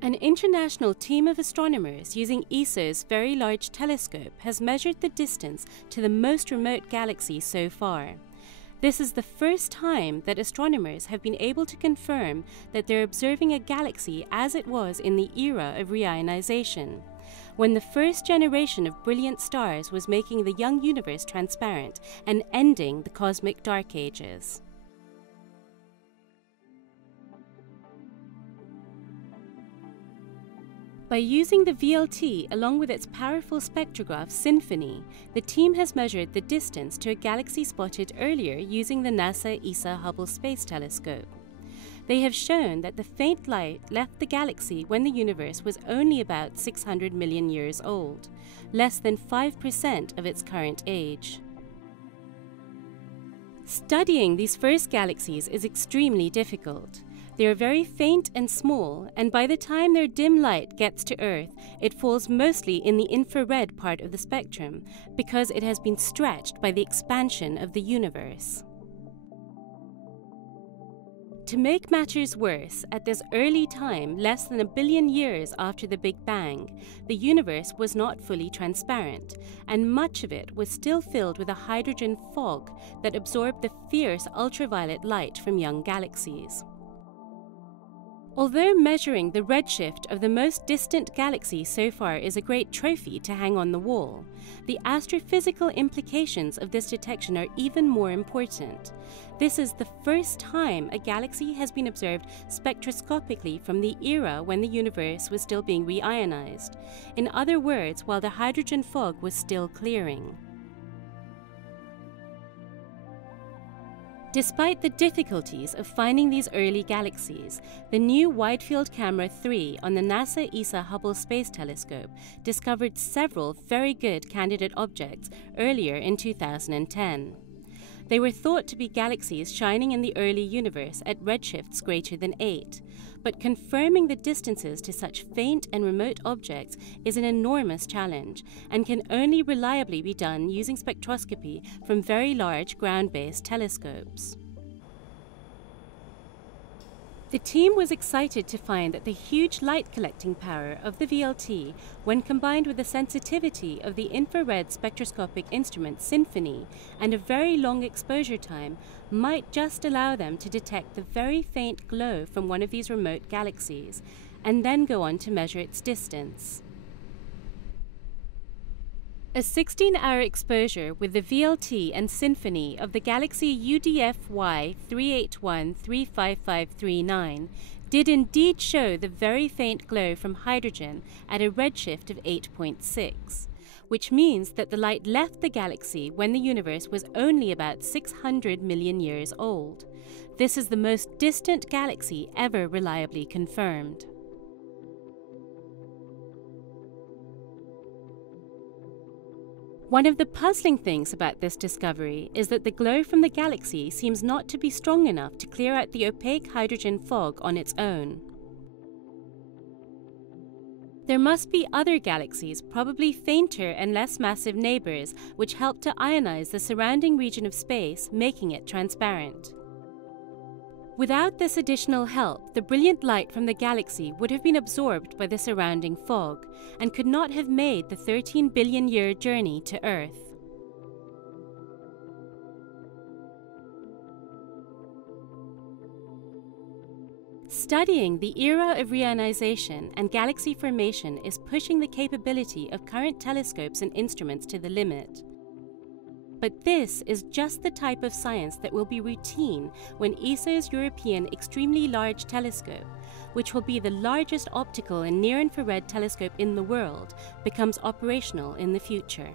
An international team of astronomers using ESO's Very Large Telescope has measured the distance to the most remote galaxy so far. This is the first time that astronomers have been able to confirm that they're observing a galaxy as it was in the era of reionization, when the first generation of brilliant stars was making the young universe transparent and ending the cosmic dark ages. By using the VLT along with its powerful spectrograph Symphony, the team has measured the distance to a galaxy spotted earlier using the NASA ESA Hubble Space Telescope. They have shown that the faint light left the galaxy when the universe was only about 600 million years old, less than 5% of its current age. Studying these first galaxies is extremely difficult. They are very faint and small, and by the time their dim light gets to Earth, it falls mostly in the infrared part of the spectrum because it has been stretched by the expansion of the universe. To make matters worse, at this early time, less than 1 billion years after the Big Bang, the universe was not fully transparent, and much of it was still filled with a hydrogen fog that absorbed the fierce ultraviolet light from young galaxies. Although measuring the redshift of the most distant galaxy so far is a great trophy to hang on the wall, the astrophysical implications of this detection are even more important. This is the first time a galaxy has been observed spectroscopically from the era when the universe was still being reionized. In other words, while the hydrogen fog was still clearing. Despite the difficulties of finding these early galaxies, the new Wide-Field Camera 3 on the NASA ESA Hubble Space Telescope discovered several very good candidate objects earlier in 2010. They were thought to be galaxies shining in the early universe at redshifts greater than 8, but confirming the distances to such faint and remote objects is an enormous challenge and can only reliably be done using spectroscopy from very large ground-based telescopes. The team was excited to find that the huge light-collecting power of the VLT, when combined with the sensitivity of the infrared spectroscopic instrument Symphony and a very long exposure time, might just allow them to detect the very faint glow from one of these remote galaxies, and then go on to measure its distance. A 16-hour exposure with the VLT and Symphony of the galaxy UDFY 381-35539 did indeed show the very faint glow from hydrogen at a redshift of 8.6, which means that the light left the galaxy when the universe was only about 600 million years old. This is the most distant galaxy ever reliably confirmed. One of the puzzling things about this discovery is that the glow from the galaxy seems not to be strong enough to clear out the opaque hydrogen fog on its own. There must be other galaxies, probably fainter and less massive neighbors, which help to ionize the surrounding region of space, making it transparent. Without this additional help, the brilliant light from the galaxy would have been absorbed by the surrounding fog and could not have made the 13 billion year journey to Earth. Studying the era of reionization and galaxy formation is pushing the capability of current telescopes and instruments to the limit. But this is just the type of science that will be routine when ESO's European Extremely Large Telescope, which will be the largest optical and near-infrared telescope in the world, becomes operational in the future.